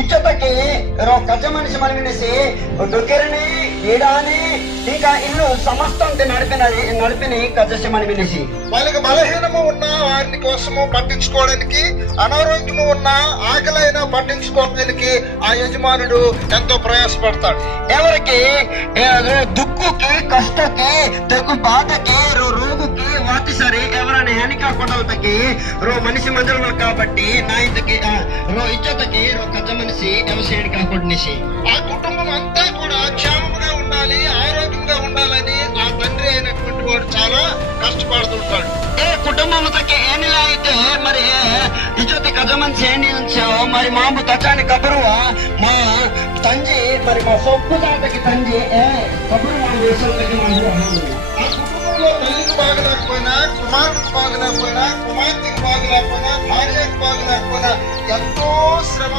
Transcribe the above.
ಇಚ್ಚೊತ್ತಕ್ಕೆ rho ಕಜ್ಜ ಮನುಷ್ಯ ಮನವಿನಿಸಿ ದುಃಖರಣಿ ఈడాని ఇంకా ఇల్లు సమస్తం నడిపినది నడిపిని కజ్జసి మనిపినిసి వాళ్ళకి బలహీనము ఉన్న వారిని కోసము పట్టించుకోవడానికి అనారోగ్యము ఉన్న ఆకలైనా పట్టించుకోవడానికి ఆ యజమానుడు ఎంతో ప్రయాసపడతాడు ఎవరికి ఏ, రో దుఃఖుకి కష్టకి తెగు బాధకి రో రోగుకి వాటి సరి ఇంకా కొండలు రో మనిషి మందిరం కాబట్టి నా ఇంతకి రో ఇచ్చతకి రో కథ మనిషి ఎంసీఎడ్ కాకుండా ఆ కుటుంబం అంతా కూడా క్షేమంగా ఉండాలి ఆరోగ్యంగా ఉండాలని ఆ తండ్రి అయినటువంటి వాడు చాలా కష్టపడుతుంటాడు ఏ కుటుంబం తగ్గి ఏమి అయితే మరి ఇచ్చతి కథ మనిషి ఏమి ఉంచావు? మరి మాము తచాని కబరువా? మా తంజి మరి మా సొప్పు తాతకి తంజి ఏ కబరు మా దేశం తగ్గి తల్లికి బాగలేకపోయినా కుమారుడికి బాగలేకపోయినా కుమార్తెకి బాగలేకపోయినా భార్యకి బాగలేకపోయినా ఎంతో శ్రమ